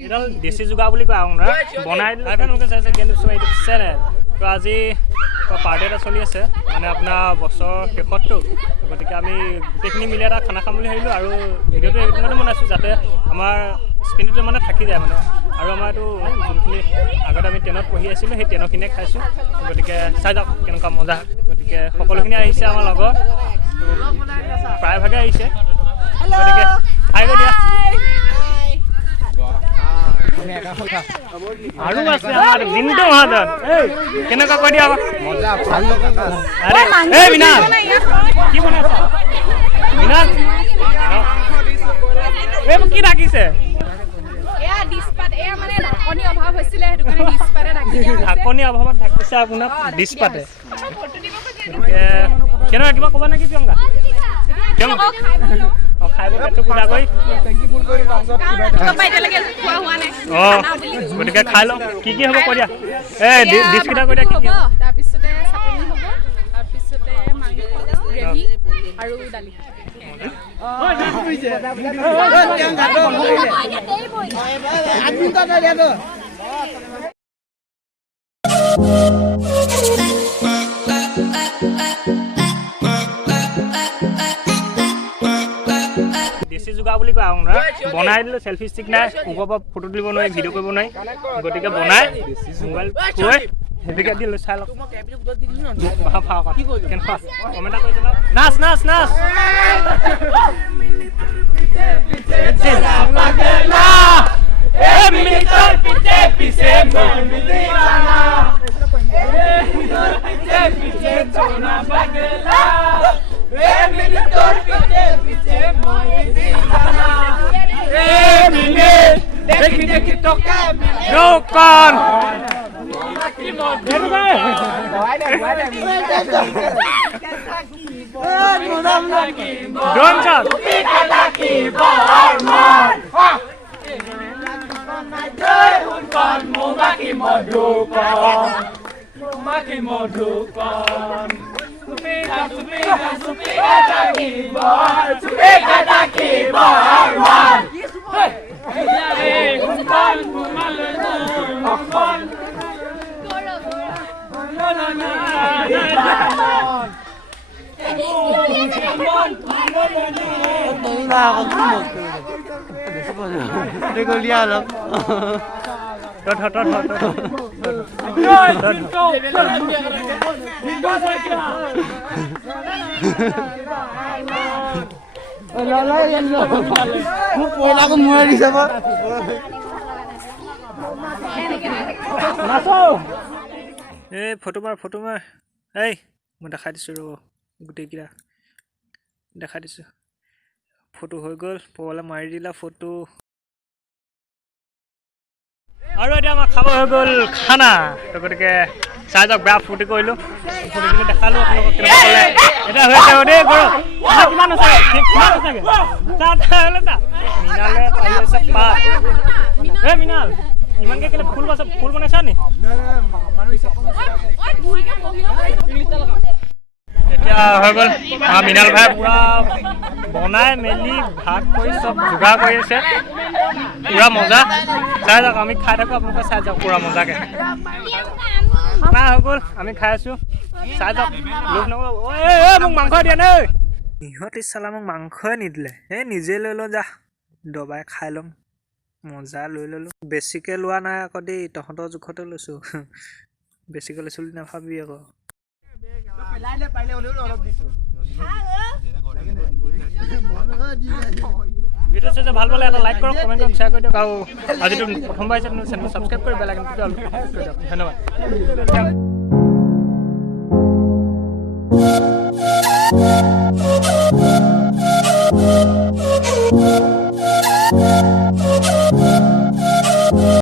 এডাল দেশী যোগা বুলি কয় আৰু বনাই দিলে চাইছে কিন্তু চেনেল তো আজি পাৰ্টি এটা চলি আছে মানে আপোনাৰ বছৰ শেষততো গতিকে আমি গোটেইখিনি মিলি এটা খানা খাম বুলি ভাবিলোঁ আৰু ভিডিঅ'টো এইটো বনাইছোঁ যাতে আমাৰ স্মৃতিটো মানে থাকি যায় মানে আৰু আমাৰ এইটো যোনখিনি আগতে আমি ট্ৰেইনত পঢ়ি আছিলোঁ সেই ট্ৰেইনৰখিনিয়ে খাইছোঁ গতিকে চাই যাওক কেনেকুৱা মজা গতিকে সকলোখিনি আহিছে আমাৰ লগৰ প্ৰায়ভাগে আহিছে গতিকে আহিব দিয়া আৰু আছে আমাৰ জিন্তু মহাজন কেনেকুৱা কৈ দিয়া আৰে এই বিনাল কি বনাইছা বিনাল এইবোৰ কি ৰাখিছে ঢাকনি অভাৱত ঢাকিছে আপোনাক ডিছ পাতে কেনেকুৱা কিবা ক'বা নেকি প্ৰিয়ংকা খাইব পেটটো পূজা কৰি গতিকে খাই লওঁ কি কি হ'ব কৈ দিয়া এই ডিছকেইটা কৈ দিয়া কি কি তাৰপিছতে চাটনি হ'ব তাৰপিছতে মাংস গ্ৰেভি আৰু দালি দেশী যোগা বুলি কয় আৰু বনাই দিলোঁ চেল্ফি ষ্টিক নাই ওপৰৰ পৰা ফটো তুলিব নোৱাৰি ভিডিঅ' কৰিব নোৱাৰি গতিকে বনাই মোবাইল থৈ হেভিকে দিলোঁ চাই লওক কেনেকুৱা কমেণ্ট কৰি জনাওক নাচ নাচ নাচ Dokon. Doncat. এই ফটো মাৰ এই মই দেখাই দিছোঁ ৰ'ব গোটেইকেইটা দেখাই দিছোঁ ফটো হৈ গ'ল পবলৈ মাৰি দিলা ফটো আৰু এতিয়া আমাৰ খাব হৈ গ'ল খানা তো গতিকে চাই যাওক বেয়া ফূৰ্তি কৰিলোঁ ফটোখিনি দেখালোঁ আপোনালোকক কেনেকুৱা ক'লে এতিয়া হৈছে দেই গৰম কিমান হৈছেগৈ মিনালে পাই আছে পাত এই মিনাল ইমানকৈ কেলে ফুল বনাইছা নি এতিয়া হৈ গ'ল মিনাল ভাই পূৰা বনাই মেলি ভাত কৰি চব যোগাৰ কৰি আছে পূৰা মজা চাই যাওক আমি খাই থাকোঁ আপোনালোকে চাই যাওক পূৰা মজাকৈ খানা হৈ গ'ল আমি খাই আছোঁ চাই যাওক লোভ নকৰিব মোক মাংস দিয়া নাই ইহঁতি চালা মোক মাংসই নিদিলে এই নিজে লৈ লওঁ যা দবাই খাই ল'ম মজা লৈ ল'লোঁ বেছিকৈ লোৱা নাই আকৌ দেই তহঁতৰ জোখতে লৈছোঁ বেছিকৈ লৈছোঁ বুলি নাভাবি আকৌ ভিডিঅ' চাইছে ভাল পালে এটা লাইক কৰক কমেণ্ট কৰক শ্বেয়াৰ কৰি দিয়ক আৰু আজিতো প্ৰথমবাৰ হৈছে চেনেলটো ছাবস্ক্ৰাইব কৰি বেল আইকনটো অল কৰি দিয়ক ধন্যবাদ